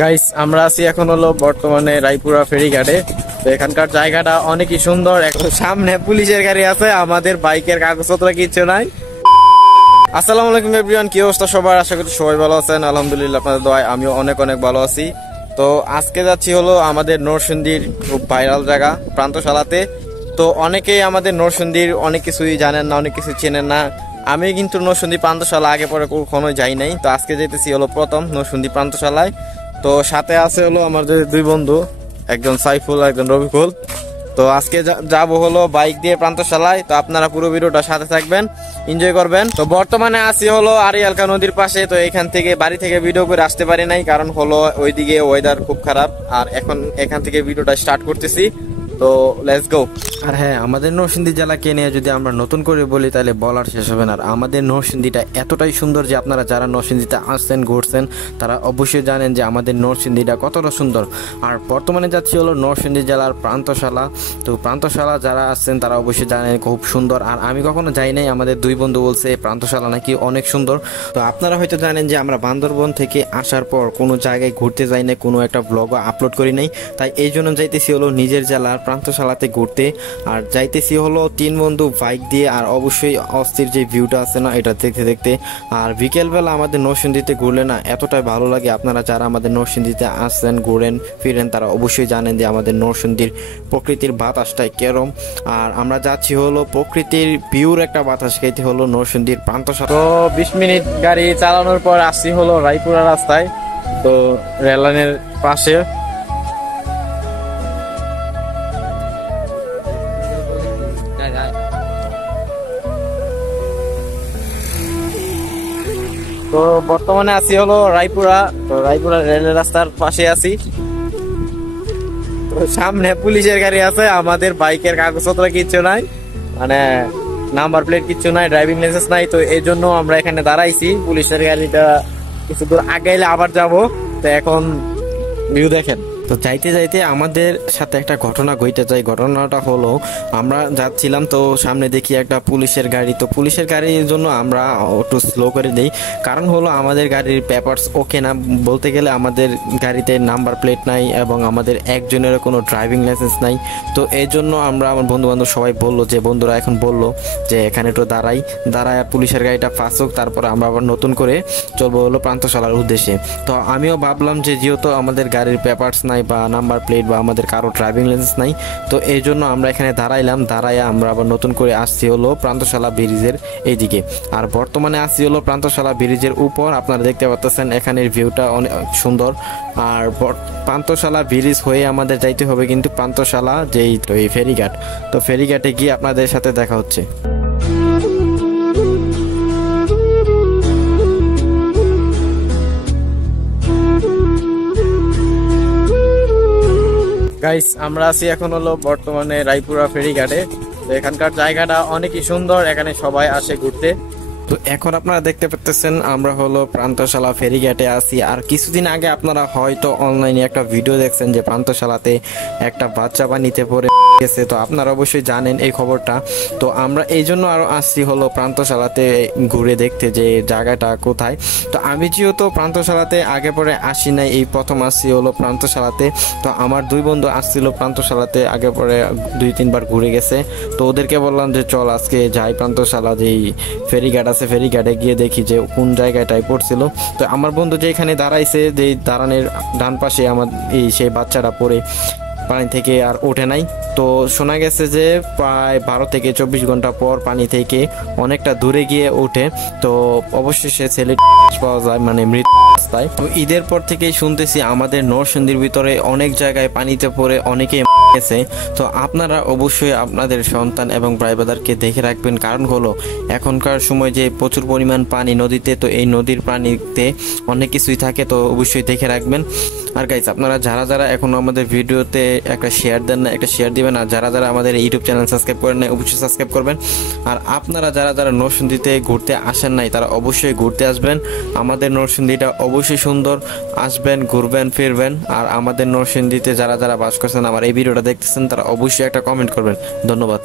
Guys আমরা আছি এখন হলো বর্তমানে রায়পুরা ফেরিঘাটে। তো এখানকার জায়গাটা অনেকই সুন্দর। এখন সামনে পুলিশের গাড়ি আছে, আমাদের বাইকের কাগজপত্র কিছু নাই। আসসালামু আলাইকুম এভরিওয়ান, কি অবস্থা সবার? আশা করি সবাই ভালো আছেন। আলহামদুলিল্লাহ আপনাদের দোয়ায় আমিও অনেক অনেক ভালো আছি। তো আজকে যাচ্ছি হলো আমাদের নরসিংদীর খুব ভাইরাল জায়গা প্রান্তশালাতে। তো অনেকেই আমাদের নরসিংদীর অনেক কিছুই জানেন না, অনেক কিছু চেনেন না। আমি কিন্তু নরসিংদী প্রান্তশালা আগে পরে কখনো যাই নাই। তো আজকে যেতেছি হলো প্রথম নরসিংদী প্রান্তশালায়। তো সাথে আছে হলো আমাদের দুই বন্ধু, একজন সাইফুল একজন রবিকুল। তো আজকে যাব হলো বাইক দিয়ে প্রান্তশালায়। তো আপনারা পুরো ভিডিওটা সাথে থাকবেন, এনজয় করবেন। তো বর্তমানে আসি হলো আরিয়ালকা নদীর পাশে। তো এখান থেকে বাড়ি থেকে ভিডিও করে আসতে পারি নাই, কারণ হলো ওইদিকে ওয়েদার খুব খারাপ। আর এখন এখান থেকে ভিডিওটা স্টার্ট করতেছি। তো লেটস গো। আর হ্যাঁ, আমাদের নরসিংদী জেলাকে নিয়ে যদি আমরা নতুন করে বলি তাহলে বলার শেষ হবে না। আর আমাদের নরসিংদীটা এতটাই সুন্দর যে আপনারা যারা নরসিংদীতে আসছেন ঘুরছেন তারা অবশ্যই জানেন যে আমাদের নরসিংদীটা কতটা সুন্দর। আর বর্তমানে যাচ্ছি হলো নরসিংদী জেলার প্রান্তশালা। তো প্রান্তশালা যারা আসছেন তারা অবশ্যই জানেন খুব সুন্দর। আর আমি কখনো যাই নাই, আমাদের দুই বন্ধু বলছে এই প্রান্তশালা নাকি অনেক সুন্দর। তো আপনারা হয়তো জানেন যে আমরা বান্দরবন থেকে আসার পর কোনো জায়গায় ঘুরতে যাই না, কোনো একটা ব্লগও আপলোড করি নাই। তাই এই জন্য যাইতেছি হলো নিজের জেলার প্রান্তশালাতে ঘুরতে। আর যাইতেছি হলো তিন বন্ধু বাইক দিয়ে। আর অবশ্যই অস্থির যে ভিউটা আছে না, এটা দেখতে দেখতে। আর বিকেলবেলা আমাদের নরসিংদীতে ঘুরলে না এতটাই ভালো লাগে। আপনারা যারা আমাদের নরসিংদীতে আসছেন ঘুরেন ফিরেন তারা অবশ্যই জানেন যে আমাদের নরসিংদীর প্রকৃতির বাতাসটাই কেরম। আর আমরা যাচ্ছি হলো প্রকৃতির পিওর একটা বাতাস খেতে হলো নরসিংদীর প্রান্তশালা। তো 20 মিনিট গাড়ি চালানোর পর আসছি হলো রায়পুরা রাস্তায়। তো রেললাইনের পাশে। তো বর্তমানে আছি হলো রায়পুরা। তো রায়পুরা রেল রাস্তার পাশে আছি। তো সামনে পুলিশের গাড়ি আছে, আমাদের বাইকের কাগজপত্র কিচ্ছু নাই, মানে নাম্বার প্লেট কিচ্ছু নাই, ড্রাইভিং লাইসেন্স নাই। তো এই জন্য আমরা এখানে দাঁড়াইছি। পুলিশের গাড়িটা কিছু দূর আগাইলে আবার যাব। তো এখন ভিউ দেখেন। তো যাইতে যাইতে আমাদের সাথে একটা ঘটনা ঘটে যায়। ঘটনাটা হলো আমরা যাচ্ছিলাম, তো সামনে দেখি একটা পুলিশের গাড়ি। তো পুলিশের গাড়ির জন্য আমরা একটু স্লো করে দিই, কারণ হলো আমাদের গাড়ির পেপারস ওকে না। বলতে গেলে আমাদের গাড়িতে নাম্বার প্লেট নাই এবং আমাদের একজনেরও কোনো ড্রাইভিং লাইসেন্স নাই। তো এই জন্য আমরা আমার বন্ধু বান্ধব সবাই বললো যে বন্ধুরা এখন বললো যে এখানে একটু দাঁড়ায় পুলিশের গাড়িটা ফাঁস হোক, তারপরে আমরা আবার নতুন করে চলবো হলো প্রান্তশালার উদ্দেশ্যে। তো আমিও ভাবলাম যে যেহেতু আমাদের গাড়ির পেপারস নাই বা নাম্বার প্লেট বা আমাদের কারো ড্রাইভিং লাইসেন্স নাই, তো এই জন্য আমরা এখানে দাঁড়াইয়া আমরা আবার নতুন করে আসছি হলো প্রান্তশালা ব্রিজের এইদিকে। আর বর্তমানে আসছি হলো প্রান্তশালা ব্রিজের উপর। আপনারা দেখতে পাচ্ছেন এখানের ভিউটা অনেক সুন্দর। আর প্রান্তশালা ব্রিজ হয়ে আমাদের যাইতে হবে কিন্তু প্রান্তশালা যেই তো এই ফেরিঘাট। তো ফেরিঘাটে গিয়ে আপনাদের সাথে দেখা হচ্ছে। গাইস আমরা আছি এখন হলো বর্তমানে রায়পুরা ফেরিঘাটে। তো এখানকার জায়গাটা অনেকই সুন্দর, এখানে সবাই আসে ঘুরতে। তো এখন আপনারা দেখতে পাচ্ছেন আমরা হলো প্রান্তশালা ফেরিঘাটে আছি। আর কিছুদিন আগে আপনারা হয়তো অনলাইনে একটা ভিডিও দেখছেন যে প্রান্তশালাতে একটা বাচ্চা পানিতে পড়ে গেছে। তো আপনারা অবশ্যই জানেন এই খবরটা। তো আমরা এই জন্য আরো আসছি হলো প্রান্তশালাতে ঘুরে দেখতে যে জায়গাটা কোথায়। তো আমি যেহেতু প্রান্তশালাতে আগে পরে আসি নাই, এই প্রথম আসছি হলো প্রান্তশালাতে। তো আমার দুই বন্ধু আসছিল প্রান্তশালাতে, আগে পরে 2-3 বার ঘুরে গেছে। তো ওদেরকে বললাম যে চল আজকে যাই প্রান্তশালা যেই ফেরিঘাট আছে, ফেরিঘাটে গিয়ে দেখি যে কোন জায়গাটায় পড়ছিল। তো আমার বন্ধু যে এখানে দাঁড়াইছে, যে দাঁড়ানোর ডান পাশে আমার সেই বাচ্চাটা পড়ে পানি থেকে আর ওঠে নাই। তো শোনা গেছে যে প্রায় 12 থেকে 24 ঘন্টা পর পানি থেকে অনেকটা দূরে গিয়ে ওঠে। তো অবশ্যই সে ছেলে পাওয়া যায়, মানে মৃত অবস্থায়। তো ঈদের পর থেকেই শুনতেছি আমাদের নরসিংদীর ভিতরে অনেক জায়গায় পানিতে পড়ে অনেকে গেছে। তো আপনারা অবশ্যই আপনাদের সন্তান এবং ভাই ব্রাদারকে দেখে রাখবেন, কারণ হলো এখনকার সময় যে প্রচুর পরিমাণ পানি নদীতে, তো এই নদীর পানিতে অনেক কিছুই থাকে। তো অবশ্যই দেখে রাখবেন। আর গাইস আপনারা যারা যারা এখনো আমাদের ভিডিওতে একটা শেয়ার দেন না, একটা শেয়ার দিবেন। আর যারা যারা আমাদের ইউটিউব চ্যানেল সাবস্ক্রাইব করেন না, অবশ্যই সাবস্ক্রাইব করবেন। আর আপনারা যারা যারা নরসিংদীতে ঘুরতে আসেন নাই তারা অবশ্যই ঘুরতে আসবেন। আমাদের নরসিংদীটা অবশ্যই সুন্দর, আসবেন ঘুরবেন ফিরবেন। আর আমাদের নরসিংদীতে যারা যারা বাস করছেন আমার এই ভিডিওটা দেখতেছেন তারা অবশ্যই একটা কমেন্ট করবেন। ধন্যবাদ।